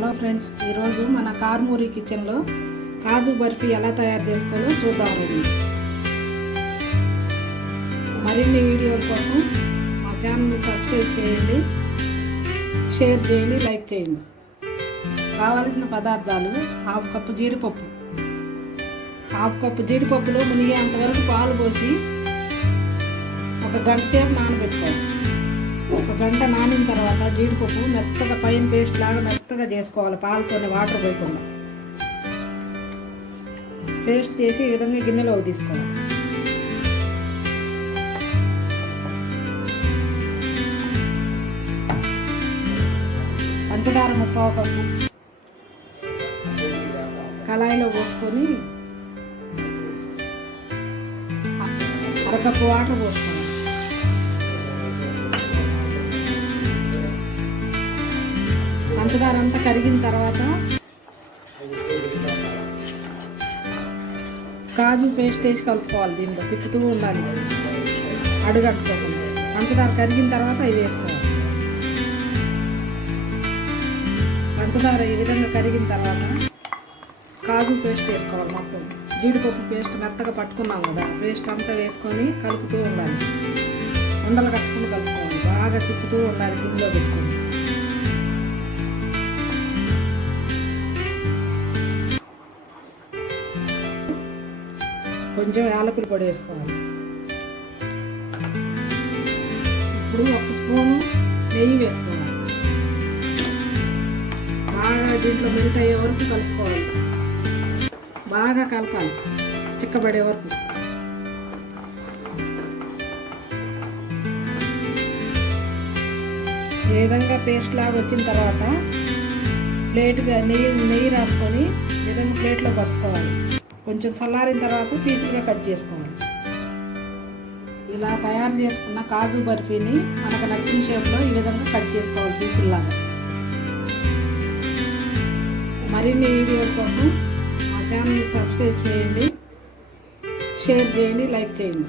Hello friends ఈరోజు మన కార్మూరి కిచెన్లో కాజు బర్ఫీ ఎలా తయారు చేసుకోవాలో చూద్దాం మరిన్ని వీడియోల కోసం మా ఛానల్ని సబ్స్క్రైబ్ చేయండి షేర్ చేయండి లైక్ చేయండి. కావలసిన పదార్థాలు హాఫ్ కప్పు జీడిపప్పు. హాఫ్ కప్పు జీడిపప్పులో మునిగేంతవరకు పాలు పోసి ఒక గంట సేపు నానబెట్టుకోవాలి. గంట నానిన తర్వాత జీడిపప్పు మెత్తగా పైన పేస్ట్ లాగా మెత్తగా చేసుకోవాలి. పాలతోనే వాటర్ పోయకుండా. పేస్ట్ చేసి ఈ విధంగా గిన్నెలోకి తీసుకోవాలి. పంచదార ముప్పావు కప్పు. కళాయిలో పోసుకొని అరకప్పు వాటర్ పోసుకోవాలి పంచదార అంతా కరిగిన తర్వాత కాజు పేస్ట్ వేసి కలుపుకోవాలి దీంట్లో. తిప్పుతూ ఉండాలి. అడుగట్టుకోకుండా. పంచదార కరిగిన తర్వాత ఇవి వేసుకోవాలి. పంచదార ఈ విధంగా కరిగిన తర్వాత కాజు పేస్ట్ వేసుకోవాలి మొత్తం. జీడిపప్పు పేస్ట్ మెత్తగా పట్టుకున్నాం కదా పేస్ట్ అంతా వేసుకొని కలుపుతూ ఉండాలి. ఉండలు కట్టుకుని కలుపుకోవాలి. బాగా తిప్పుతూ ఉండాలి సిమ్లో పెట్టుకొని. కొంచెం యాలకులు పొడి వేసుకోవాలి. ఇప్పుడు ఒక స్పూను నెయ్యి వేసుకోవాలి. బాగా దీంట్లో మెల్ట్ అయ్యే వరకు కలుపుకోవాలి. బాగా కలపాలి. చిక్కబడే వరకు. ఈ విధంగా పేస్ట్ లాగా వచ్చిన తర్వాత ప్లేట్గా నెయ్యి నెయ్యి రాసుకొని విధంగా ప్లేట్లో పసుకోవాలి కొంచెం చల్లారిన తర్వాత పీసులుగా కట్ చేసుకోవాలి. ఇలా తయారు చేసుకున్న కాజు బర్ఫీని మనకు నచ్చిన షేప్లో ఈ విధంగా కట్ చేసుకోవాలి పీసుల్లాగా. మరిన్ని వీడియో కోసం మా ఛానల్ని సబ్స్క్రైబ్ చేయండి షేర్ చేయండి లైక్ చేయండి.